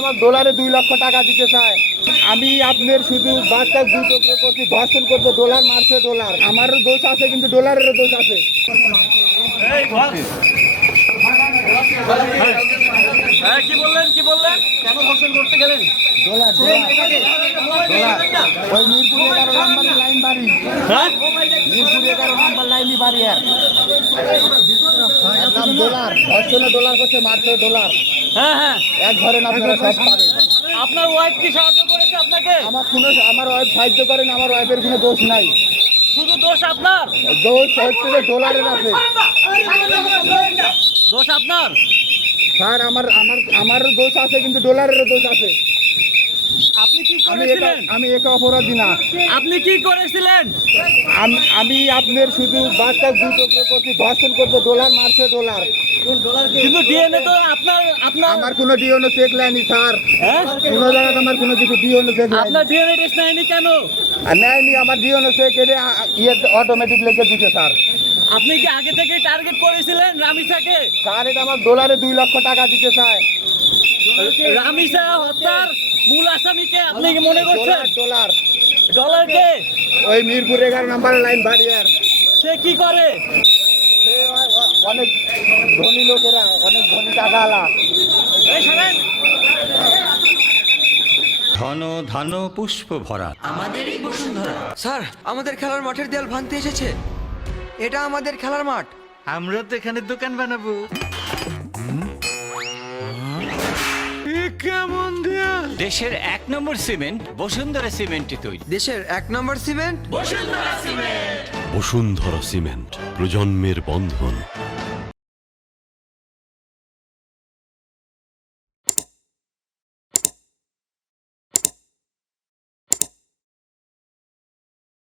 আমার ডলারে 2 লক্ষ টাকা দিতে চায়। আমি আপনার শুধু বাচ্চা 2 টুকরো করছি, ধর্ষণ করতে ডলার মারছে ডলার। আমারও দোষ আছে কিন্তু ডলারেরও দোষ আছে। কি বললেন কেন ধর্ষণ করতে গেলেন? ডলার ওই মিরপুর 11 নম্বরের লাইন বাড়ি, মিরপুর 11 নম্বর লাইনই বাড়ি। একদম ডলার ধর্ষণে ডলার করছে, মারছে ডলার। হ্যাঁ এক ধরেন আপনারা সব পাবেন। আপনার ওয়াইফ কি সাহায্য করেছে আপনাকে? আমার ওয়াইফ সাহায্য করেন, আমার ওয়াইফের কোনো দোষ নাই। শুধু দোষ আপনার? দোষ হচ্ছে যে ডলারের আছে। দোষ আপনার? স্যার আমারও দোষ আছে কিন্তু ডলারেরও দোষ আছে। আপনি কি করেছিলেন? আমি একা অপরাধী না। আপনি কি করেছিলেন? আমি আপনার শুধু বাচ্চা 2 টুকরো করছি, ধর্ষণ করতে ডলার মারছে ডলার। কিন্তু ডিএনএ তো আপনার আমার কোনো ডিএনএ চেক লাইনি স্যার। হ্যাঁ? কোনো জায়গায় আমার কোনো কিছু ডিএনএ চেক লাইনি। আপনার ডিএনএ টেস্ট নেয়নি কেন? আর নেয়নি, আমার ডিএনএ চেক এর অটোমেটিক লিখে দিতে স্যার। আপনি কি আগে থেকে টার্গেট করেছিলেন রামিসাকে? স্যার এটা আমার ডলারে 2 লক্ষ টাকা দিতে চায়। রামিসা হত্যার মূল আসামিকে আপনি কি মনে করছেন? ডলার ডলার কে? ওই মিরপুর 11 নম্বর লাইন বাড়িয়ার। সে কি করে? সে অনেক ধনী লোকেরা, অনেক ধনী টাকাওয়ালা। এই শোনেন, ঘন ধান পুষ্প ভরা আমাদেরই বসুন্ধরা। স্যার, আমাদের খেলার মাঠের দেয়াল ভাঙতে এসেছে। এটা আমাদের খেলার মাঠ। আমরা তো এখানে দোকান বানাবো। কেমন দেয়াল? দেশের 1 নম্বর সিমেন্ট বসুন্ধরা সিমেন্টে তৈরি। দেশের 1 নম্বর সিমেন্ট বসুন্ধরা সিমেন্ট, প্রজন্মের বন্ধন।